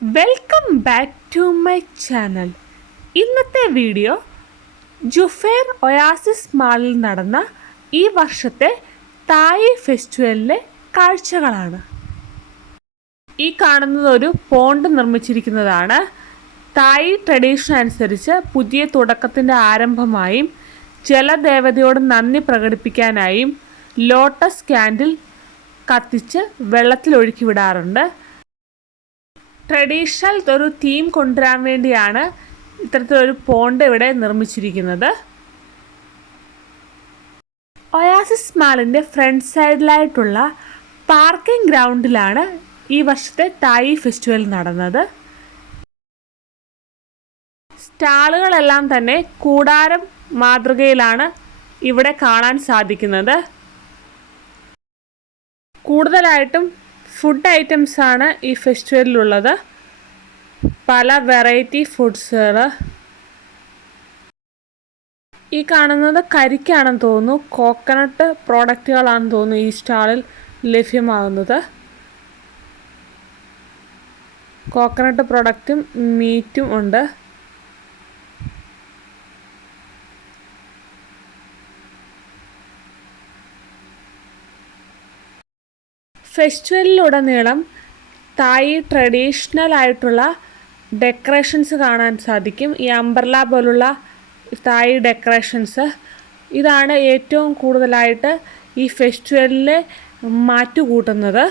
Welcome back to my channel. ഇന്നത്തെ video Juffair oasis മാളിൽ നടന്ന ഈ വർഷത്തെ തായ് ഫെസ്റ്റിവലിലെ കാഴ്ചകളാണ്. ഈ കാണുന്നത് ഒരു പോണ്ട് നിർമ്മിച്ചിരിക്കുന്നതാണ്. തായ് ട്രഡീഷൻ അനുസരിച്ച് പുതിയ തുടക്കത്തിൻ്റെ ആരംഭമായും ജലദേവതയോട് നന്ദി പ്രകടിപ്പിക്കാനായും ലോട്ടസ് ക്യാൻഡിൽ കത്തിച്ച് വെള്ളത്തിലൊഴുക്കി വിടാറുണ്ട്. ട്രഡീഷണൽ ഒരു തീം കൊണ്ടുവരാൻ വേണ്ടിയാണ് ഇത്തരത്തിലൊരു പോണ്ട് ഇവിടെ നിർമ്മിച്ചിരിക്കുന്നത്. ഒയാസിസ് മാളിൻ്റെ ഫ്രണ്ട് സൈഡിലായിട്ടുള്ള പാർക്കിംഗ് ഗ്രൗണ്ടിലാണ് ഈ വർഷത്തെ തായ് ഫെസ്റ്റിവൽ നടന്നത്. സ്റ്റാളുകളെല്ലാം തന്നെ കൂടാരം മാതൃകയിലാണ് ഇവിടെ കാണാൻ സാധിക്കുന്നത്. കൂടുതലായിട്ടും ഫുഡ് ഐറ്റംസ് ആണ് ഈ ഫെസ്റ്റിവലിലുള്ളത്. പല വെറൈറ്റി ഫുഡ്സുകൾ. ഈ കാണുന്നത് കരിക്കാണെന്ന് തോന്നുന്നു. കോക്കനട്ട് പ്രോഡക്റ്റുകളാണെന്ന് തോന്നുന്നു ഈ സ്റ്റാളിൽ ലഭ്യമാകുന്നത്. കോക്കനട്ട് പ്രോഡക്റ്റും മീറ്റും ഉണ്ട്. ഫെസ്റ്റിവലിലുടനീളം തായ് ട്രഡീഷണൽ ആയിട്ടുള്ള ഡെക്കറേഷൻസ് കാണാൻ സാധിക്കും. ഈ അംബ്രല പോലുള്ള തായ് ഡെക്കറേഷൻസ് ഇതാണ് ഏറ്റവും കൂടുതലായിട്ട് ഈ ഫെസ്റ്റിവലിൽ മാറ്റുകൂട്ടുന്നത്.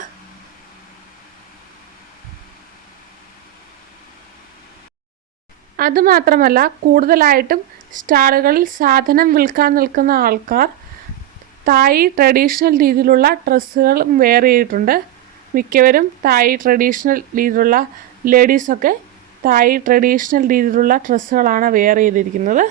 അതുമാത്രമല്ല, കൂടുതലായിട്ടും സ്റ്റാളുകളിൽ സാധനം വിൽക്കാൻ നിൽക്കുന്ന ആൾക്കാർ തായ് ട്രഡീഷണൽ രീതിയിലുള്ള ഡ്രസ്സുകളും വെയർ ചെയ്തിട്ടുണ്ട്. മിക്കവരും തായ് ട്രഡീഷണൽ രീതിയിലുള്ള ലേഡീസൊക്കെ തായ് ട്രഡീഷണൽ രീതിയിലുള്ള ഡ്രസ്സുകളാണ് വെയർ ചെയ്തിരിക്കുന്നത്.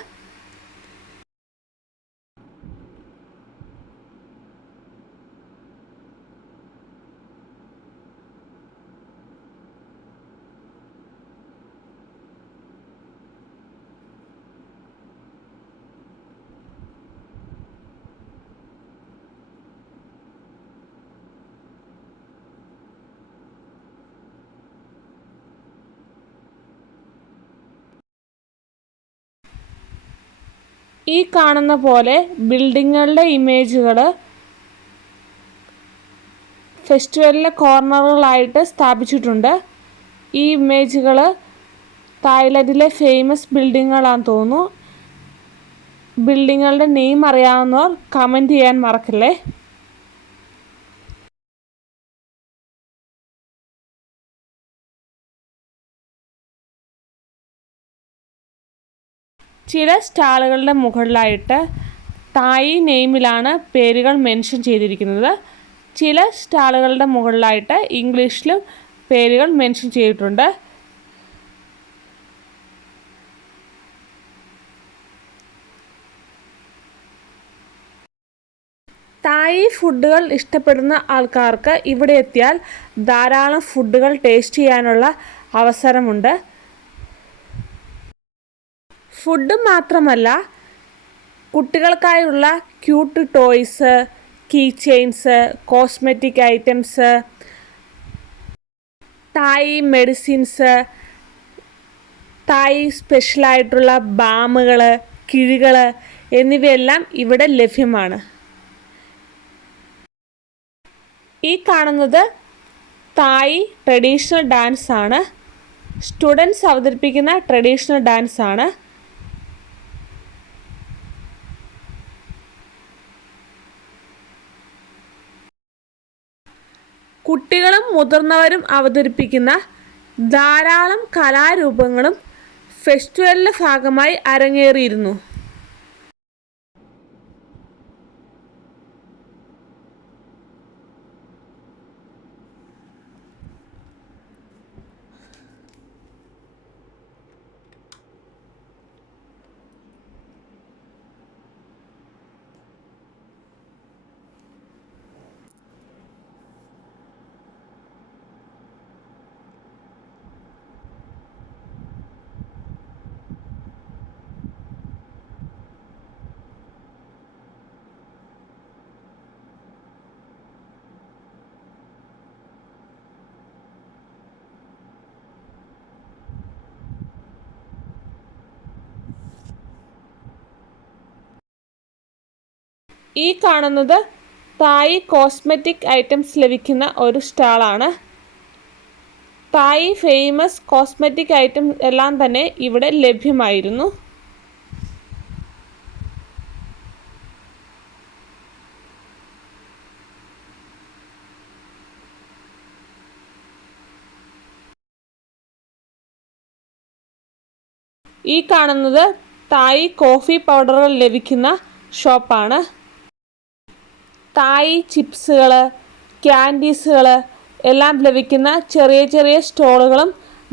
ഈ കാണുന്ന പോലെ ബിൽഡിങ്ങുകളുടെ ഇമേജുകൾ ഫെസ്റ്റിവലിലെ കോർണറുകളായിട്ട് സ്ഥാപിച്ചിട്ടുണ്ട്. ഈ ഇമേജുകൾ തായ്ലൻഡിലെ ഫേമസ് ബിൽഡിങ്ങുകളാണെന്ന് തോന്നുന്നു. ബിൽഡിങ്ങുകളുടെ നെയിം അറിയാവുന്നവർ കമൻറ്റ് ചെയ്യാൻ മറക്കല്ലേ. ചില സ്റ്റാളുകളുടെ മുകളിലായിട്ട് തായ് നെയിമിലാണ് പേരുകൾ മെൻഷൻ ചെയ്തിരിക്കുന്നത്. ചില സ്റ്റാളുകളുടെ മുകളിലായിട്ട് ഇംഗ്ലീഷിലും പേരുകൾ മെൻഷൻ ചെയ്തിട്ടുണ്ട്. തായ് ഫുഡുകൾ ഇഷ്ടപ്പെടുന്ന ആൾക്കാർക്ക് ഇവിടെ എത്തിയാൽ ധാരാളം ഫുഡുകൾ ടേസ്റ്റ് ചെയ്യാനുള്ള അവസരമുണ്ട്. ഫുഡ് മാത്രമല്ല, കുട്ടികൾക്കായുള്ള cute toys, key chains, cosmetic items, Thai medicines, Thai സ്പെഷ്യലായിട്ടുള്ള ബാമുകൾ, കിഴികൾ എന്നിവയെല്ലാം ഇവിടെ ലഭ്യമാണ്. ഈ കാണുന്നത് തായ് ട്രഡീഷണൽ ഡാൻസ് ആണ്. സ്റ്റുഡൻസ് അവതരിപ്പിക്കുന്ന ട്രഡീഷണൽ ഡാൻസ് ആണ്. കുട്ടികളും മുതിർന്നവരും അവതരിപ്പിക്കുന്ന ധാരാളം കലാരൂപങ്ങളും ഫെസ്റ്റിവലിൻ്റെ ഭാഗമായി അരങ്ങേറിയിരുന്നു. ഈ കാണുന്നത് തായ് കോസ്മെറ്റിക് ഐറ്റംസ് ലഭിക്കുന്ന ഒരു സ്റ്റാളാണ്. തായ് ഫേമസ് കോസ്മെറ്റിക് ഐറ്റം എല്ലാം തന്നെ ഇവിടെ ലഭ്യമായിരുന്നു. ഈ കാണുന്നത് തായ് കോഫി പൗഡറുകൾ ലഭിക്കുന്ന ഷോപ്പാണ്. തായ് ചിപ്സുകൾ, ക്യാൻഡീസുകൾ എല്ലാം ലഭിക്കുന്ന ചെറിയ ചെറിയ സ്റ്റോളുകളും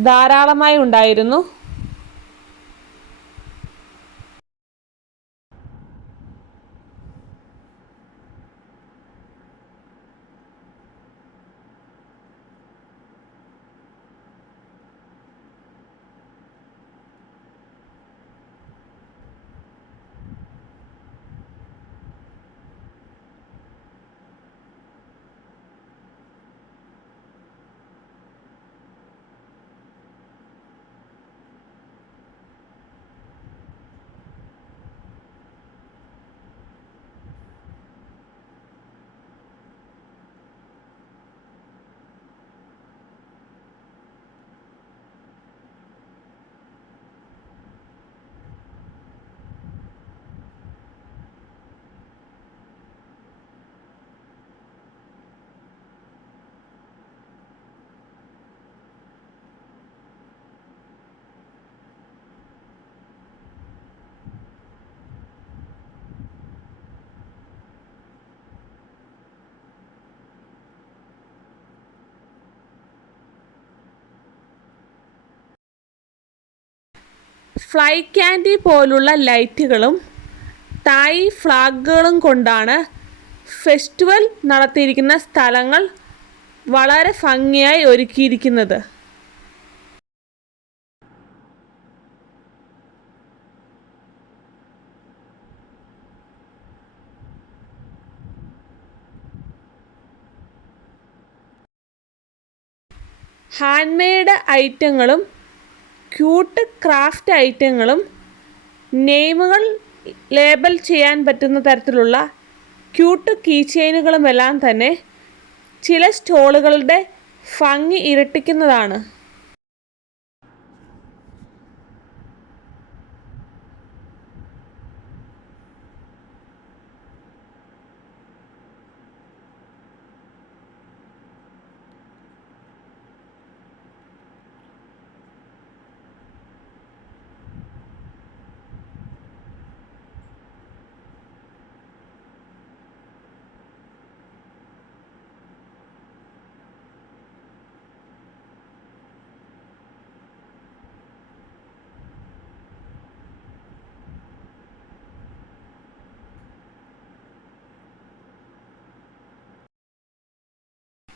ധാരാളമായി ഉണ്ടായിരുന്നു. ഫ്ലൈ ക്യാൻഡി പോലുള്ള ലൈറ്റുകളും തായ് ഫ്ലാഗുകളും കൊണ്ടാണ് ഫെസ്റ്റിവൽ നടത്തിയിരിക്കുന്ന സ്ഥലങ്ങൾ വളരെ ഭംഗിയായി ഒരുക്കിയിരിക്കുന്നത്. ഹാൻഡ് മെയ്ഡ് ഐറ്റങ്ങളും ക്യൂട്ട് ക്രാഫ്റ്റ് ഐറ്റങ്ങളും നെയിമുകൾ ലേബൽ ചെയ്യാൻ പറ്റുന്ന തരത്തിലുള്ള ക്യൂട്ട് കീ ചെയിനുകളുമെല്ലാം തന്നെ ചില സ്റ്റോളുകളുടെ ഭംഗി ഇരട്ടിക്കുന്നതാണ്.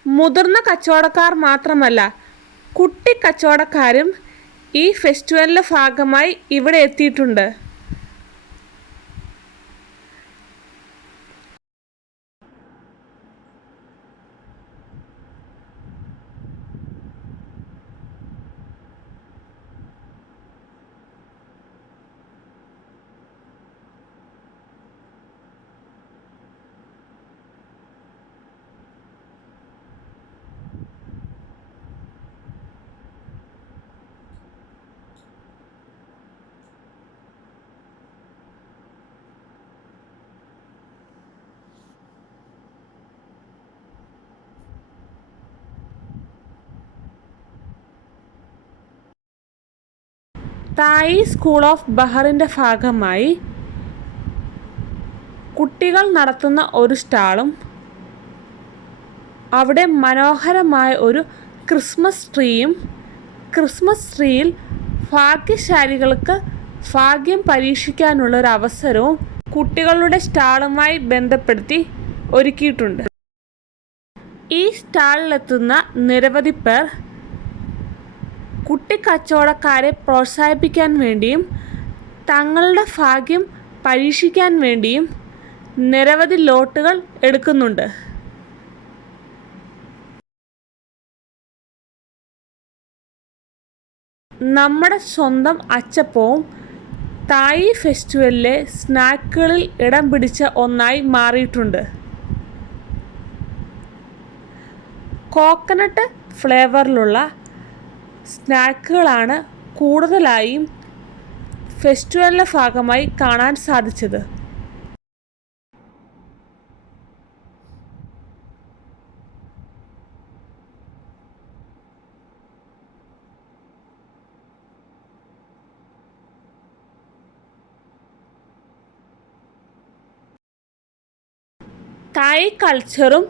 മുതിർന്ന കച്ചവടക്കാർ മാത്രമല്ല, കുട്ടി കച്ചവടക്കാരും ഈ ഫെസ്റ്റിവലിൻ്റെ ഭാഗമായി ഇവിടെ എത്തിയിട്ടുണ്ട്. തായ് സ്കൂൾ ഓഫ് ബഹറിൻ്റെ ഭാഗമായി കുട്ടികൾ നടത്തുന്ന ഒരു സ്റ്റാളും അവിടെ മനോഹരമായ ഒരു ക്രിസ്മസ് ട്രീയും, ക്രിസ്മസ് ട്രീയിൽ ഭാഗ്യശാലികൾക്ക് ഭാഗ്യം പരീക്ഷിക്കാനുള്ള ഒരു അവസരവും കുട്ടികളുടെ സ്റ്റാളുമായി ബന്ധപ്പെടുത്തി ഒരുക്കിയിട്ടുണ്ട്. ഈ സ്റ്റാളിലെത്തുന്ന നിരവധി പേർ കുട്ടിക്കച്ചവടക്കാരെ പ്രോത്സാഹിപ്പിക്കാൻ വേണ്ടിയും തങ്ങളുടെ ഭാഗ്യം പരീക്ഷിക്കാൻ വേണ്ടിയും നിരവധി ലോട്ടുകൾ എടുക്കുന്നുണ്ട്. നമ്മുടെ സ്വന്തം അച്ചപ്പവും തായ് ഫെസ്റ്റിവലിലെ സ്നാക്കുകളിൽ ഇടം പിടിച്ച ഒന്നായി മാറിയിട്ടുണ്ട്. കോക്കനട്ട് ഫ്ലേവറിലുള്ള സ്നാക്കുകളാണ് കൂടുതലായും ഫെസ്റ്റിവലിൻ്റെ ഭാഗമായി കാണാൻ സാധിച്ചത്. തായ് കൾച്ചറും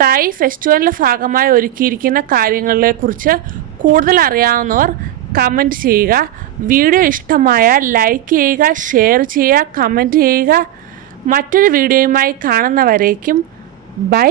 തായ് ഫെസ്റ്റിവലിൻ്റെ ഭാഗമായി ഒരുക്കിയിരിക്കുന്ന കാര്യങ്ങളെക്കുറിച്ച് കൂടുതൽ അറിയാവുന്നവർ കമൻറ്റ് ചെയ്യുക. വീഡിയോ ഇഷ്ടമായാൽ ലൈക്ക് ചെയ്യുക, ഷെയർ ചെയ്യുക, കമൻറ്റ് ചെയ്യുക. മറ്റൊരു വീഡിയോയുമായി കാണുന്നവരേക്കും ബൈ.